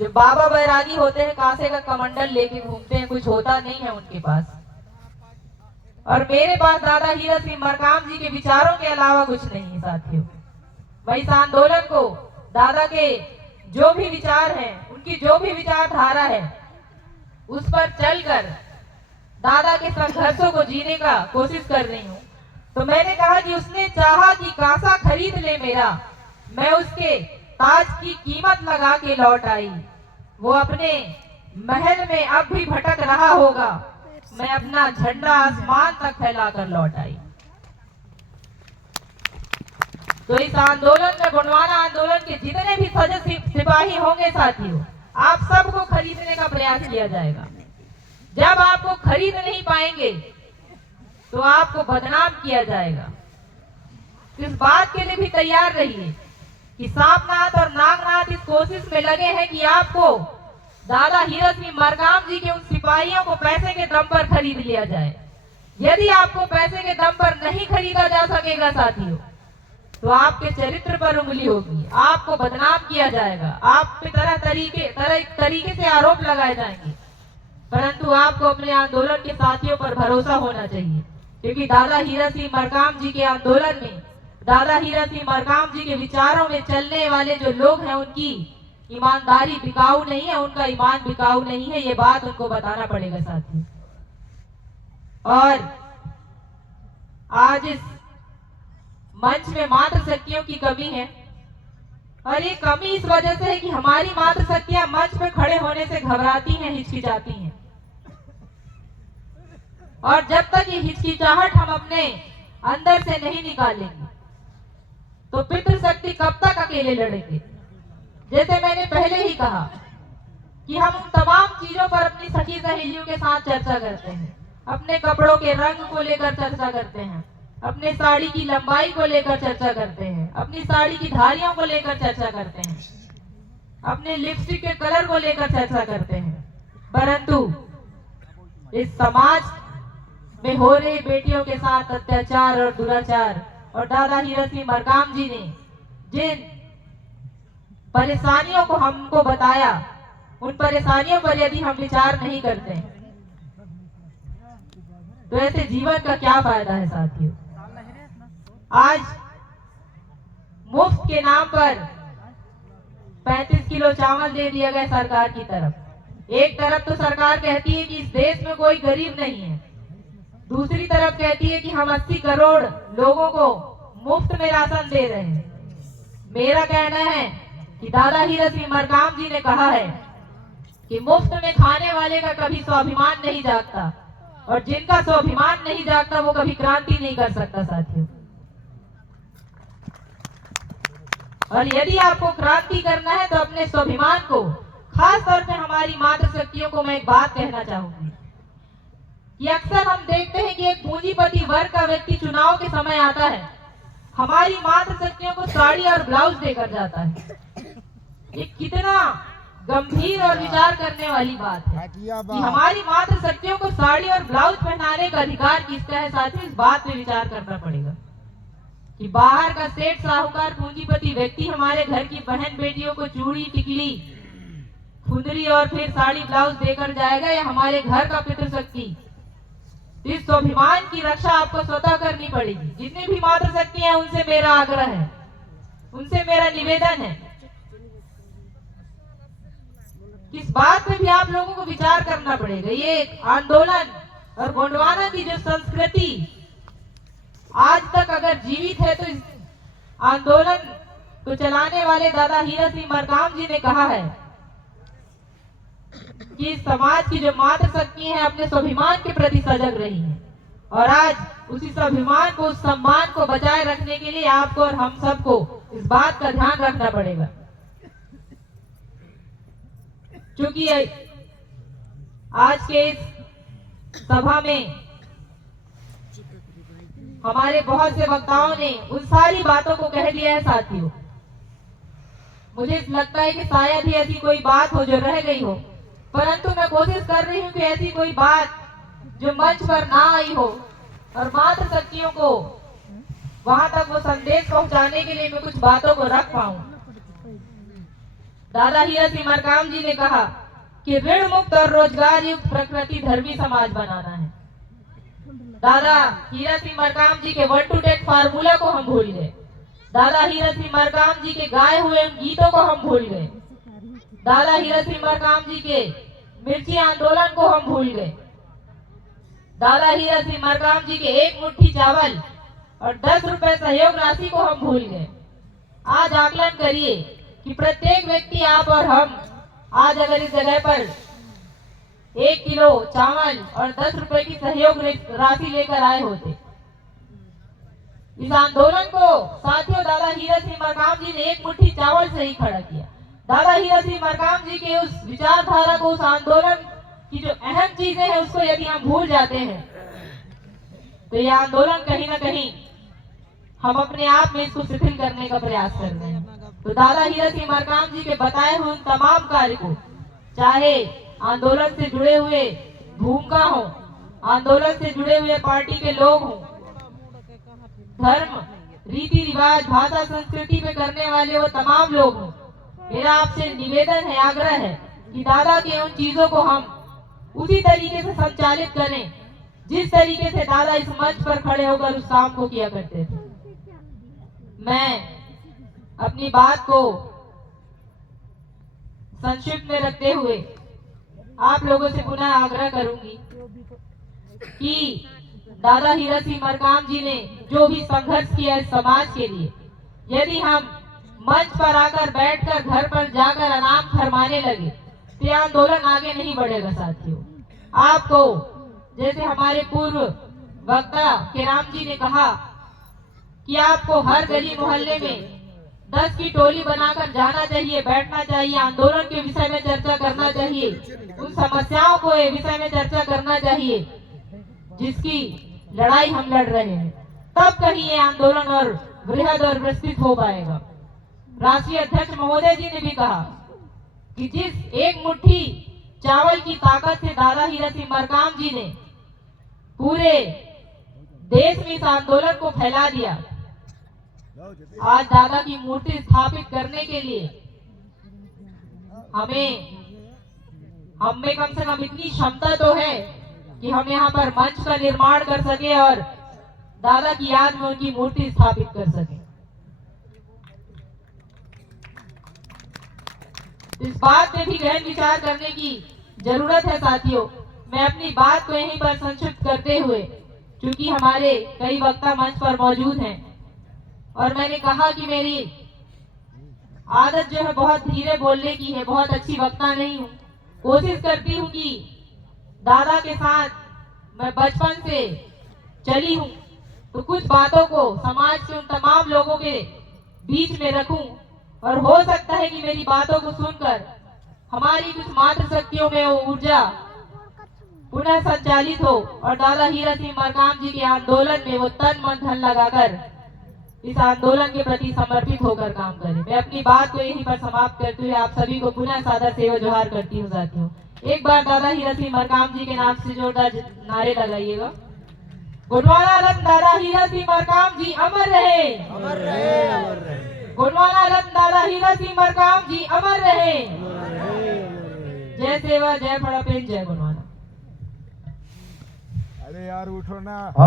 जो बाबा बैरागी होते हैं कांसे का कमंडल लेके घूमते हैं, कुछ होता नहीं है उनके पास। और मेरे पास दादा हीरा सिंह मरकाम जी के विचारों के अलावा कुछ नहीं है साथियों। मैं इस आंदोलन को दादा के जो भी विचार हैं, उनकी जो भी विचारधारा है, उस पर चलकर दादा के संघर्षों को जीने का कोशिश कर रही हूँ। तो मैंने कहा कि उसने चाहा कि कांसा खरीद ले मेरा, मैं उसके ताज की कीमत लगा के लौट आई। वो अपने महल में अब भी भटक रहा होगा, मैं अपना झंडा आसमान तक फैलाकर लौट आई। तो इस आंदोलन में, गोंडवाना आंदोलन के जितने भी सजग सिपाही होंगे साथियों, आप सबको खरीदने का प्रयास किया जाएगा। जब आपको खरीद नहीं पाएंगे तो आपको बदनाम किया जाएगा। इस बात के लिए भी तैयार रहिए कि सांपनाथ और नागनाथ इस कोशिश में लगे हैं कि आपको दादा हीरा सिंह मरकाम जी के उन सिपाहियों को पैसे के दम पर खरीद लिया जाए। यदि आपको पैसे के दम पर नहीं खरीदा जा सकेगा साथियों, तो आपके चरित्र पर उंगली होगी, आपको बदनाम किया जाएगा, आप पे तरह तरीके से आरोप लगाए जाएंगे। परंतु आपको अपने आंदोलन के साथियों पर भरोसा होना चाहिए, क्योंकि दादा हीरा सिंह मरकाम जी के आंदोलन में, दादा हीरा सिंह मरकाम जी के विचारों में चलने वाले जो लोग हैं, उनकी ईमानदारी बिकाऊ नहीं है, उनका ईमान बिकाऊ नहीं है। ये बात उनको बताना पड़ेगा साथियों। और आज इस मंच में मातृ शक्तियों की कमी है, और ये कमी इस वजह से है कि हमारी मातृ शक्तियां मंच पे खड़े होने से घबराती हैं, हिचकिचाती हैं। और जब तक ये हिचकिचाहट हम अपने अंदर से नहीं निकालेंगे, तो पितृशक्ति कब तक अकेले लड़ेंगे। जैसे मैंने पहले ही कहा कि हम उन तमाम चीजों पर अपनी सखी सहेलियों के साथ चर्चा करते हैं, अपने कपड़ों के रंग को लेकर चर्चा करते हैं, अपने साड़ी की लंबाई को लेकर चर्चा करते हैं, अपनी साड़ी की धारियों को लेकर चर्चा करते हैं, अपने लिपस्टिक के कलर को लेकर चर्चा करते हैं। परंतु इस समाज में हो रहे बेटियों के साथ अत्याचार और दुराचार, और दादा हीरा सिंह मरकाम जी ने जिन परेशानियों को हमको बताया, उन परेशानियों पर यदि हम विचार नहीं करते तो ऐसे जीवन का क्या फायदा है साथियों। आज मुफ्त के नाम पर 35 किलो चावल दे दिया गया सरकार की तरफ। एक तरफ तो सरकार कहती है कि इस देश में कोई गरीब नहीं है, दूसरी तरफ कहती है कि हम 80 करोड़ लोगों को मुफ्त में राशन दे रहे हैं। मेरा कहना है कि दादा हीरा सिंह मरकाम जी ने कहा है कि मुफ्त में खाने वाले का कभी स्वाभिमान नहीं जागता, और जिनका स्वाभिमान नहीं जागता वो कभी क्रांति नहीं कर सकता साथियों। और यदि आपको क्रांति करना है तो अपने स्वाभिमान को, खास तौर पे हमारी मातृ शक्तियों को मैं एक बात कहना चाहूंगी कि अक्सर हम देखते हैं कि एक पूंजीपति वर्ग का व्यक्ति चुनाव के समय आता है, हमारी मातृ शक्तियों को साड़ी और ब्लाउज देकर जाता है। ये कितना गंभीर और विचार करने वाली बात है कि हमारी मातृ शक्तियों को साड़ी और ब्लाउज पहनाने का अधिकार किसका है। साथियों, इस बात पे विचार करना पड़ेगा कि बाहर का सेठ साहूकार पूंजीपति व्यक्ति हमारे घर की बहन बेटियों को चूड़ी टिकली खुंदरी और फिर साड़ी ब्लाउज देकर जाएगा, या हमारे घर का पितृशक्ति। इस स्वाभिमान की रक्षा आपको स्वतः करनी पड़ेगी। जितनी भी मातृ शक्ति है उनसे मेरा आग्रह है, उनसे मेरा निवेदन है, इस बात पे भी आप लोगों को विचार करना पड़ेगा। ये आंदोलन और गोंडवाना की जो संस्कृति आज तक अगर जीवित है, तो इस आंदोलन को चलाने वाले दादा हीरा सिंह मरकाम जी ने कहा है कि समाज की जो मातृ शक्ति है अपने स्वाभिमान के प्रति सजग रही है, और आज उसी स्वाभिमान को, उस सम्मान को बचाए रखने के लिए आपको और हम सबको इस बात का ध्यान रखना पड़ेगा। क्योंकि आज के इस सभा में हमारे बहुत से वक्ताओं ने उन सारी बातों को कह दिया है साथियों। मुझे लगता है कि शायद ही ऐसी कोई बात हो जो रह गई हो, परंतु मैं कोशिश कर रही हूँ कि ऐसी कोई बात जो मंच पर ना आई हो, और मातृ शक्तियों को वहां तक वो संदेश पहुंचाने के लिए मैं कुछ बातों को रख पाऊं। दादा हीरा सिंह मरकाम जी ने कहा कि ऋण मुक्त और रोजगार युक्त प्रकृति धर्मी समाज बनाना है। दादा हीरा सिंह मरकाम जी के 1 to 10 फार्मूला को हम भूल गए। दादा हीरा सिंह मरकाम जी के गाए हुए उन गीतों को हम भूल गए। दादा हीरा सिंह मरकाम जी के मिर्ची आंदोलन को हम भूल गए। दादा हीरा सिंह मरकाम जी के एक मुट्ठी चावल और 10 रुपए सहयोग राशि को हम भूल गए। आज आकलन करिए कि प्रत्येक व्यक्ति, आप और हम, आज अगर इस जगह पर 1 किलो चावल और 10 रुपए की सहयोग राशि लेकर आए होते, इस आंदोलन को साथियों दादा हीरा सिंह मरकाम जी ने एक मुट्ठी चावल से ही खड़ा किया। दादा हीरा सिंह मरकाम जी के उस विचारधारा को, उस आंदोलन की जो अहम चीजें हैं, उसको यदि हम भूल जाते हैं तो यह आंदोलन कहीं ना कहीं हम अपने आप में इसको शिथिल करने का प्रयास कर रहे हैं। तो दादा हीरा सिंह मरकाम जी के बताए हुए उन तमाम कार्य को, चाहे आंदोलन से जुड़े हुए भूमिका हो, आंदोलन से जुड़े हुए पार्टी के लोग हों, धर्म, रीति रिवाज, भाषा, संस्कृति पे करने वाले वो तमाम लोग हों, मेरा आपसे निवेदन है, आग्रह है कि दादा के उन चीजों को हम उसी तरीके से संचालित करें जिस तरीके से दादा इस मंच पर खड़े होकर उस काम को किया करते थे। मैं अपनी बात को संक्षिप्त में रखते हुए आप लोगों से पुनः आग्रह करूंगी कि दादा हीरा सिंह मरकाम जी ने जो भी संघर्ष किया इस समाज के लिए, यदि हम मंच पर आकर बैठकर घर पर जाकर आराम फरमाने लगे तो यह आंदोलन आगे नहीं बढ़ेगा। साथियों, आपको जैसे हमारे पूर्व वक्ता केराम जी ने कहा कि आपको हर गली मोहल्ले में 10 की टोली बनाकर जाना चाहिए, बैठना चाहिए, आंदोलन के विषय में चर्चा करना चाहिए, उन समस्याओं को विषय में चर्चा करना चाहिए जिसकी लड़ाई हम लड़ रहे हैं, तब कहीं ये आंदोलन और बृहद और विस्तृत हो पाएगा। राष्ट्रीय अध्यक्ष महोदय जी ने भी कहा कि जिस एक मुट्ठी चावल की ताकत से दादा हीरा सिंह मरकाम जी ने पूरे देश में इस आंदोलन को फैला दिया, आज दादा की मूर्ति स्थापित करने के लिए हमें कम से कम इतनी क्षमता तो है कि हम यहाँ पर मंच का निर्माण कर सके और दादा की याद में उनकी मूर्ति स्थापित कर सके। इस बात पे भी गहन विचार करने की जरूरत है। साथियों, मैं अपनी बात को यहीं पर संक्षिप्त करते हुए, क्योंकि हमारे कई वक्ता मंच पर मौजूद हैं और मैंने कहा कि मेरी आदत जो है बहुत धीरे बोलने की है, बहुत अच्छी वक्ता नहीं हूँ। कोशिश करती हूँ कि दादा के साथ मैं बचपन से चली हूँ तो कुछ बातों को समाज के उन तमाम लोगों के बीच में रखूं और हो सकता है कि मेरी बातों को सुनकर हमारी कुछ मातृ शक्तियों में वो ऊर्जा पुनः संचालित हो और दादा हीरा सिंह मरकाम जी के आंदोलन में वो तन मन धन लगाकर इस आंदोलन के प्रति समर्पित होकर काम करें। मैं अपनी बात को यहीं पर समाप्त करते हुए आप सभी को पुनः सादर सेवा जोहार करती हूँ। साथियों, एक बार दादा हीरा सिंह मरकाम जी के नाम से जोरदार नारे लगाइएगा। गोंडवाना रत्न दादा हीरा सिंह मरकाम जी अमर रहे, अमर रहे, अमर रहे। गोंडवाना रत्न दादा हीरा सिंह मरकाम जी अमर रहे। जय सेवा, जय फड़ापेन, जय गोंडवाना। अरे यार उठो ना।